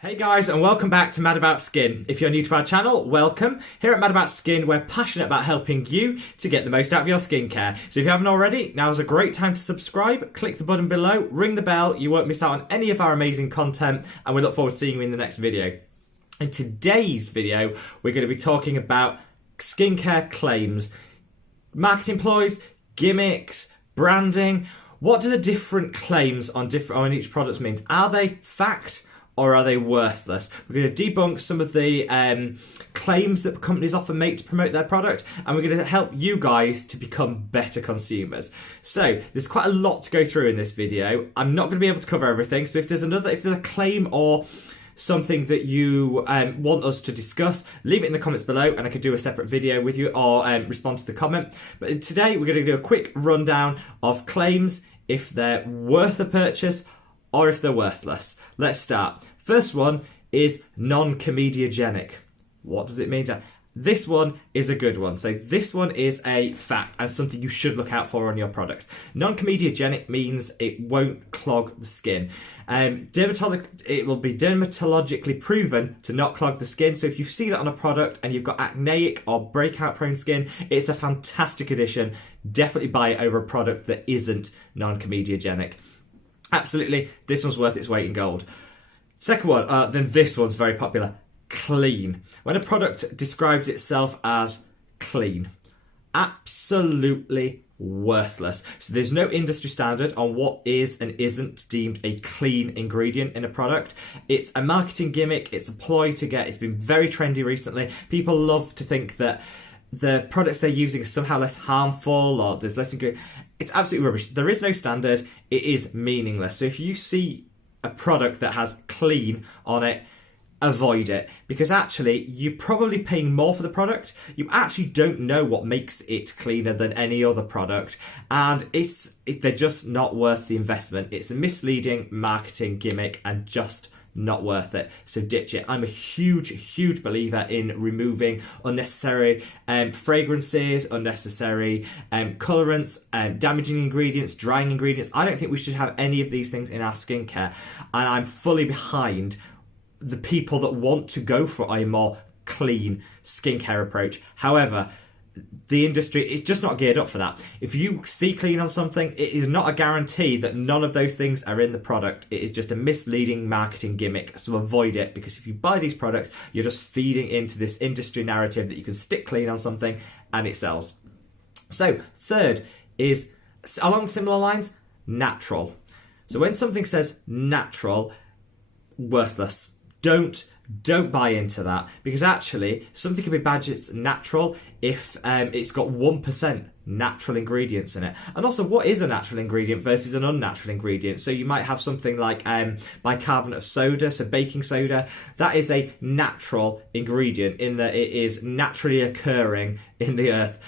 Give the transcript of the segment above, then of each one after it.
Hey guys, and welcome back to Mad About Skin. If you're new to our channel, welcome. Here at Mad About Skin, we're passionate about helping you to get the most out of your skincare. So if you haven't already, now is a great time to subscribe, click the button below, ring the bell, you won't miss out on any of our amazing content, and we look forward to seeing you in the next video. In today's video, we're going to be talking about skincare claims, marketing ploys, gimmicks, branding. What do the different claims on each product mean? Are they fact? Or are they worthless? We're going to debunk some of the claims that companies often make to promote their product, and we're going to help you guys to become better consumers. So there's quite a lot to go through in this video. I'm not going to be able to cover everything. So if there's a claim or something that you want us to discuss, leave it in the comments below, and I could do a separate video with you or respond to the comment. But today we're going to do a quick rundown of claims, if they're worth a purchase or if they're worthless. Let's start. First one is non-comedogenic. What does it mean? This one is a good one. So this one is a fact and something you should look out for on your products. Non-comedogenic means it won't clog the skin. It will be dermatologically proven to not clog the skin. So if you see that on a product and you've got acneic or breakout prone skin, it's a fantastic addition. Definitely buy it over a product that isn't non-comedogenic. Absolutely, this one's worth its weight in gold. Second one, then this one's very popular. Clean. When a product describes itself as clean, absolutely worthless. So there's no industry standard on what is and isn't deemed a clean ingredient in a product. It's a marketing gimmick, it's a ploy to get, it's been very trendy recently. People love to think that the products they're using are somehow less harmful or there's less ingredient. It's absolutely rubbish. There is no standard. It is meaningless. So if you see a product that has clean on it, avoid it, because actually you're probably paying more for the product. You actually don't know what makes it cleaner than any other product, and they're just not worth the investment. It's a misleading marketing gimmick and just not worth it. So ditch it. I'm a huge believer in removing unnecessary fragrances, unnecessary colorants, damaging ingredients, drying ingredients. I don't think we should have any of these things in our skincare, and I'm fully behind the people that want to go for a more clean skincare approach. However, the industry is just not geared up for that. If you see clean on something, it is not a guarantee that none of those things are in the product. It is just a misleading marketing gimmick, so avoid it, because if you buy these products, you're just feeding into this industry narrative that you can stick clean on something and it sells. So third is, along similar lines, natural. So when something says natural, worthless. Don't buy into that, because actually something can be badged as natural if it's got 1% natural ingredients in it. And also, what is a natural ingredient versus an unnatural ingredient? So you might have something like bicarbonate of soda, so baking soda. That is a natural ingredient in that it is naturally occurring in the earth.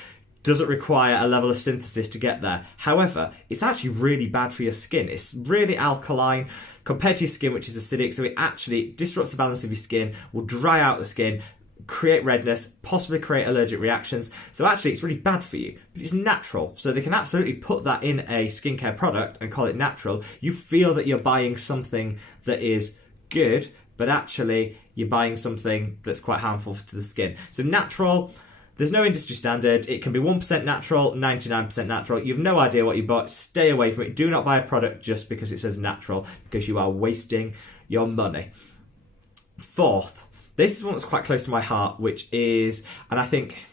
Doesn't require a level of synthesis to get there. However, it's actually really bad for your skin. It's really alkaline compared to your skin, which is acidic, so it actually disrupts the balance of your skin, will dry out the skin, create redness, possibly create allergic reactions. So actually it's really bad for you, but it's natural. So they can absolutely put that in a skincare product and call it natural. You feel that you're buying something that is good, but actually you're buying something that's quite harmful to the skin. So natural, there's no industry standard. It can be 1% natural, 99% natural. You have no idea what you bought. Stay away from it. Do not buy a product just because it says natural, because you are wasting your money. Fourth, this is one that's quite close to my heart, which is, and I think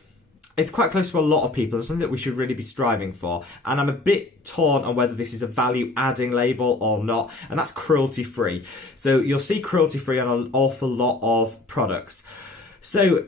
it's quite close to a lot of people. It's something that we should really be striving for. And I'm a bit torn on whether this is a value-adding label or not, and that's cruelty-free. So you'll see cruelty-free on an awful lot of products. So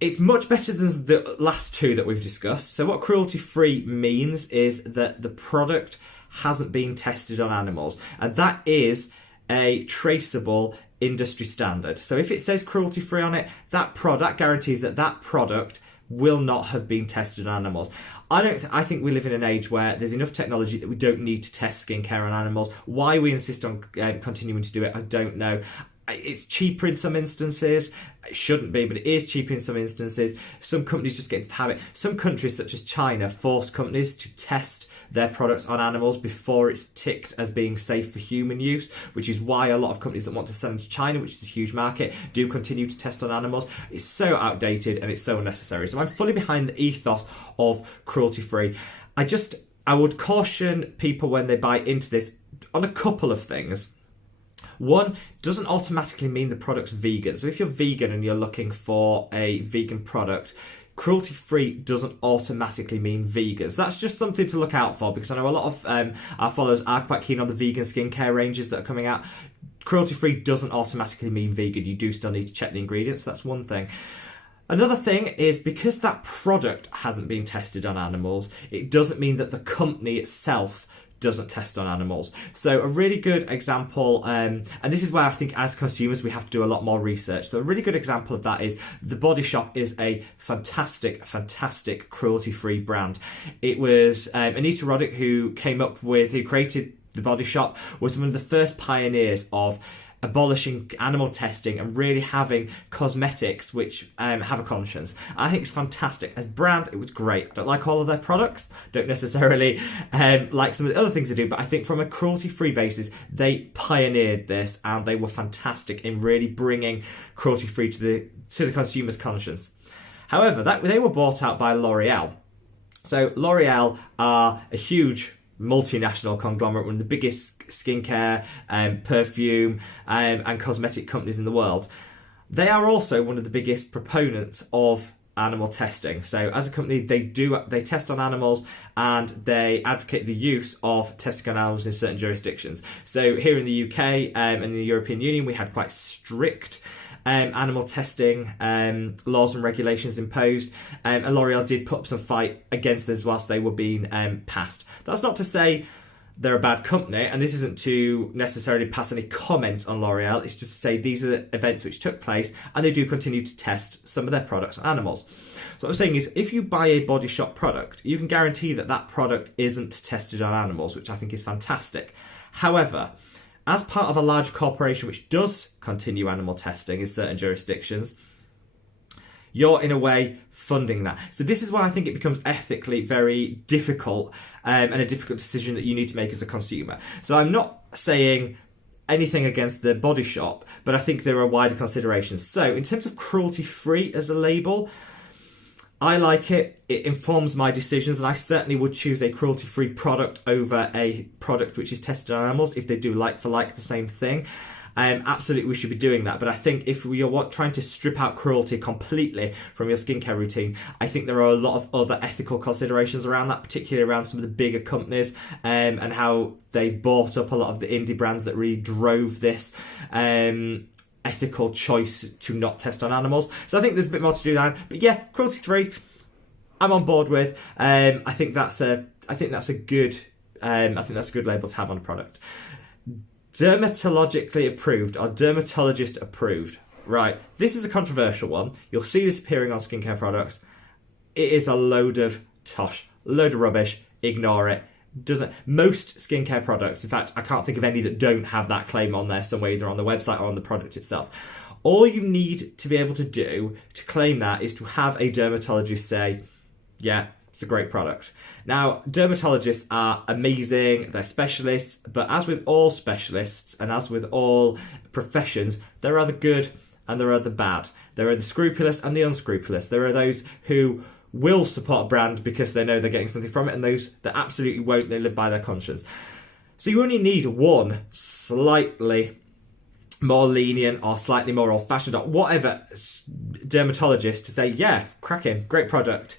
it's much better than the last two that we've discussed. So what cruelty-free means is that the product hasn't been tested on animals, and that is a traceable industry standard. So if it says cruelty-free on it, that guarantees that that product will not have been tested on animals. I think we live in an age where there's enough technology that we don't need to test skincare on animals. Why we insist on continuing to do it, I don't know. It's cheaper in some instances. It shouldn't be, but it is cheaper in some instances. Some companies just get into the habit. Some countries, such as China, force companies to test their products on animals before it's ticked as being safe for human use, which is why a lot of companies that want to sell into China, which is a huge market, do continue to test on animals. It's so outdated and it's so unnecessary. So I'm fully behind the ethos of cruelty-free. I would caution people when they buy into this on a couple of things. One, doesn't automatically mean the product's vegan. So if you're vegan and you're looking for a vegan product, cruelty-free doesn't automatically mean vegan. So that's just something to look out for, because I know a lot of our followers are quite keen on the vegan skincare ranges that are coming out. Cruelty-free doesn't automatically mean vegan. You do still need to check the ingredients. That's one thing. Another thing is, because that product hasn't been tested on animals, it doesn't mean that the company itself doesn't test on animals. So a really good example, and this is where I think as consumers we have to do a lot more research. So a really good example of that is The Body Shop is a fantastic cruelty-free brand. It was Anita Roddick who created The Body Shop, was one of the first pioneers of abolishing animal testing and really having cosmetics which have a conscience. I think it's fantastic. As a brand, it was great. I don't like all of their products, don't necessarily like some of the other things they do, but I think from a cruelty-free basis, they pioneered this and they were fantastic in really bringing cruelty-free to the consumer's conscience. However, they were bought out by L'Oreal. So L'Oreal are a huge multinational conglomerate, one of the biggest skincare, perfume and cosmetic companies in the world. They are also one of the biggest proponents of animal testing. So as a company, they test on animals and they advocate the use of testing on animals in certain jurisdictions. So here in the UK and in the European Union, we had quite strict animal testing laws and regulations imposed, and L'Oreal did put up some fight against this whilst they were being passed. That's not to say they're a bad company, and this isn't to necessarily pass any comment on L'Oreal. It's just to say these are the events which took place, and they do continue to test some of their products on animals. So what I'm saying is, if you buy a Body Shop product, you can guarantee that that product isn't tested on animals, which I think is fantastic. However, as part of a large corporation which does continue animal testing in certain jurisdictions, you're in a way funding that. So this is why I think it becomes ethically very difficult and a difficult decision that you need to make as a consumer. So I'm not saying anything against the Body Shop, but I think there are wider considerations. So in terms of cruelty-free as a label, I like it. It informs my decisions, and I certainly would choose a cruelty-free product over a product which is tested on animals if they do like for like the same thing. Absolutely, we should be doing that. But I think if you're trying to strip out cruelty completely from your skincare routine, I think there are a lot of other ethical considerations around that, particularly around some of the bigger companies and how they've bought up a lot of the indie brands that really drove this ethical choice to not test on animals. So I think there's a bit more to do there. But yeah, cruelty-free, I'm on board with. I think that's a good label to have on a product. Dermatologically approved or dermatologist approved. Right, this is a controversial one. You'll see this appearing on skincare products. It is a load of tosh, load of rubbish. Ignore it. Most skincare products, in fact, I can't think of any that don't have that claim on there somewhere, either on the website or on the product itself. All you need to be able to do to claim that is to have a dermatologist say, yeah, it's a great product. Now, dermatologists are amazing, they're specialists, but as with all specialists and as with all professions, there are the good and there are the bad. There are the scrupulous and the unscrupulous. There are those who will support a brand because they know they're getting something from it, and those that absolutely won't, they live by their conscience. So you only need one slightly more lenient or slightly more old-fashioned or whatever dermatologist to say, yeah, cracking, great product.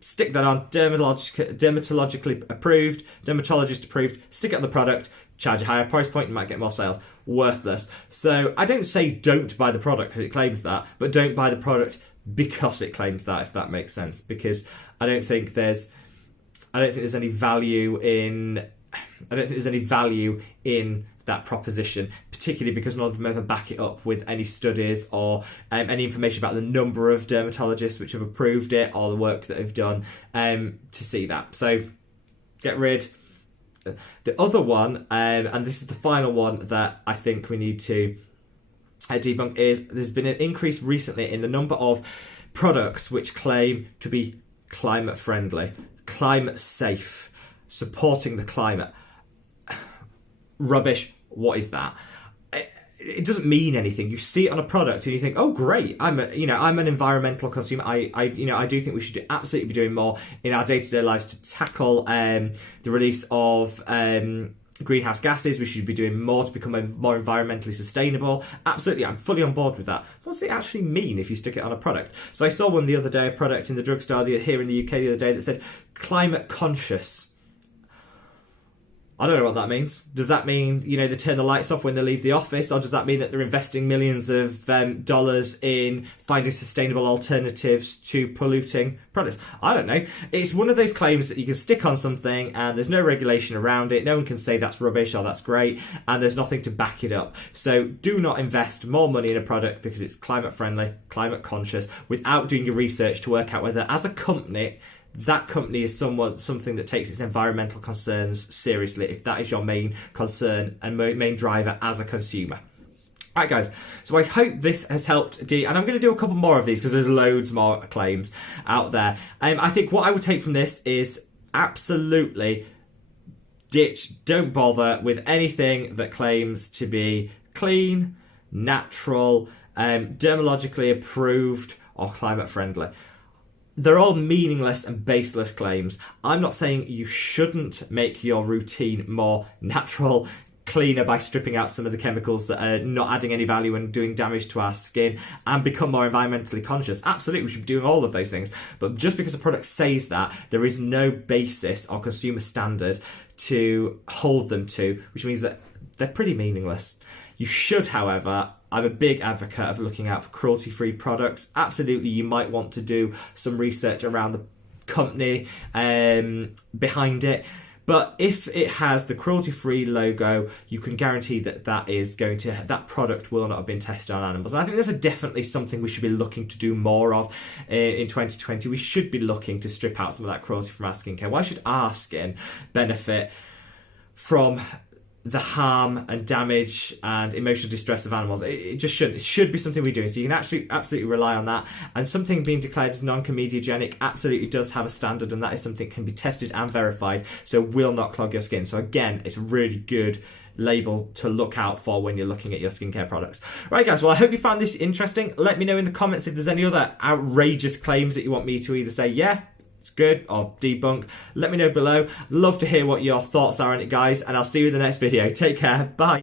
Stick that on, dermatologically approved, dermatologist approved, stick it on the product, charge a higher price point, you might get more sales. Worthless. So I don't say don't buy the product because it claims that, but don't buy the product because it claims that, if that makes sense. Because I don't think there's any value in that proposition, particularly because none of them ever back it up with any studies or any information about the number of dermatologists which have approved it or the work that they've done to see that. So get rid. The other one, and this is the final one that I think we need to debunk, is there's been an increase recently in the number of products which claim to be climate friendly, climate safe. supporting the climate. Rubbish. What is that? It doesn't mean anything. You see it on a product and you think, oh great, I'm an environmental consumer. I do think we should absolutely be doing more in our day-to-day lives to tackle the release of greenhouse gases. We should be doing more to become more environmentally sustainable. Absolutely, I'm fully on board with that. What does it actually mean if you stick it on a product? So I saw one the other day, a product in the drugstore here in the UK the other day that said climate conscious. I don't know what that means. Does that mean, they turn the lights off when they leave the office? Or does that mean that they're investing millions of dollars in finding sustainable alternatives to polluting products? I don't know. It's one of those claims that you can stick on something and there's no regulation around it. No one can say that's rubbish or that's great, and there's nothing to back it up. So do not invest more money in a product because it's climate friendly, climate conscious, without doing your research to work out whether, as a company, that company is something that takes its environmental concerns seriously, if that is your main concern and main driver as a consumer. Alright guys, so I hope this has helped, and I'm going to do a couple more of these because there's loads more claims out there. I think what I would take from this is absolutely don't bother with anything that claims to be clean, natural, dermatologically approved or climate friendly. They're all meaningless and baseless claims. I'm not saying you shouldn't make your routine more natural, cleaner by stripping out some of the chemicals that are not adding any value and doing damage to our skin, and become more environmentally conscious. Absolutely, we should be doing all of those things. But just because a product says that, there is no basis or consumer standard to hold them to, which means that they're pretty meaningless. You should, however, I'm a big advocate of looking out for cruelty-free products. Absolutely, you might want to do some research around the company behind it. But if it has the cruelty-free logo, you can guarantee that that product will not have been tested on animals. And I think there's definitely something we should be looking to do more of in 2020. We should be looking to strip out some of that cruelty from our skincare. Why should our skin benefit from the harm and damage and emotional distress of animals? It just shouldn't. It should be something we're doing. So you can actually absolutely rely on that. And something being declared as non-comedogenic absolutely does have a standard, and that is something that can be tested and verified, so will not clog your skin. So again, it's a really good label to look out for when you're looking at your skincare products. Right guys, well I hope you found this interesting. Let me know in the comments if there's any other outrageous claims that you want me to either say yeah, it's good, or debunk. Let me know below. Love to hear what your thoughts are on it guys, and I'll see you in the next video. Take care, bye.